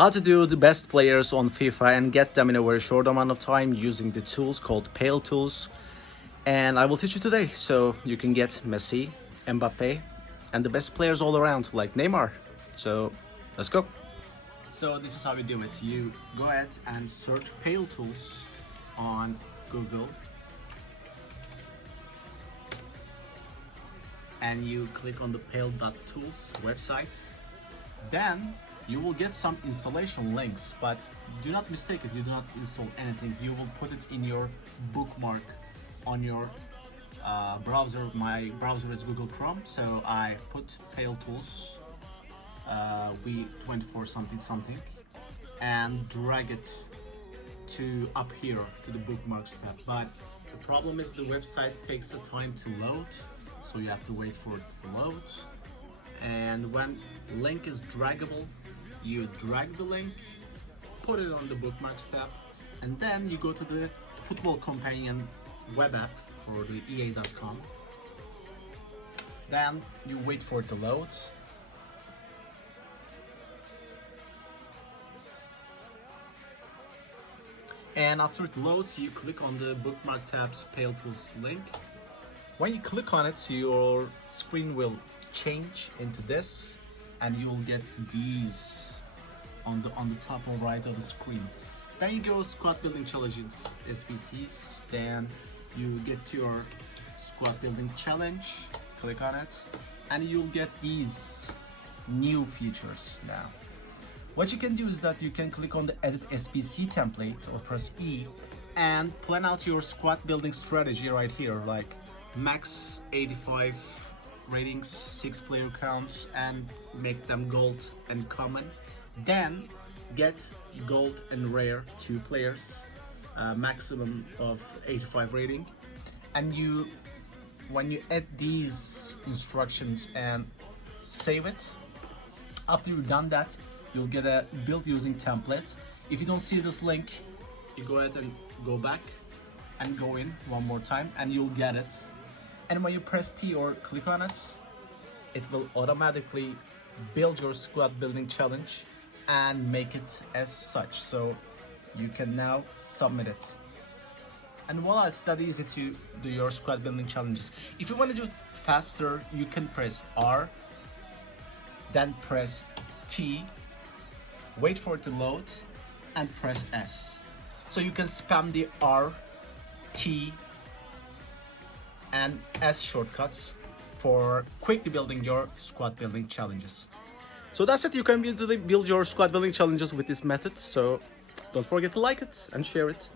how to do the best players on FIFA and get them in a very short amount of time using the tools called Paletools. And I will teach you today so you can get Messi, Mbappe, and the best players all around like Neymar. So let's go. So this is how we do it. You go ahead and search Paletools on Google. And you click on the Pale.tools website. Then you will get some installation links, but do not mistake it, you do not install anything. You will put it in your bookmark on your browser. My browser is Google Chrome, so I put Paletools V24 something and drag it to up here to the bookmarks tab. But the problem is the website takes a time to load, so you have to wait for it to load. And when link is draggable, you drag the link, put it on the bookmarks tab, and then you go to the football companion web app for the EA.com. Then you wait for it to load. And after it loads, you click on the bookmark tab's Paletools link. When you click on it, your screen will change into this, and you will get these on the top or right of the screen. Then you go squad building challenges, SBCs. Then you get to your squad building challenge, click on it, and you'll get these new features now. What you can do is that you can click on the edit SBC template or press E and plan out your squad building strategy right here, like max 85 ratings, 6 player counts, and make them gold and common. Then get gold and rare 2 players, maximum of 85 rating. And when you add these instructions and save it, after you've done that, you'll get a build using template. If you don't see this link, you go ahead and go back and go in one more time and you'll get it. And when you press T or click on it, it will automatically build your squad building challenge and make it as such. So you can now submit it. And voila, it's that easy to do your squad building challenges. If you want to do it faster, you can press R, then press T, wait for it to load, and press S. So you can spam the R, T, and S shortcuts for quickly building your squad building challenges. So that's it. You can build your squad building challenges with this method. So don't forget to like it and share it.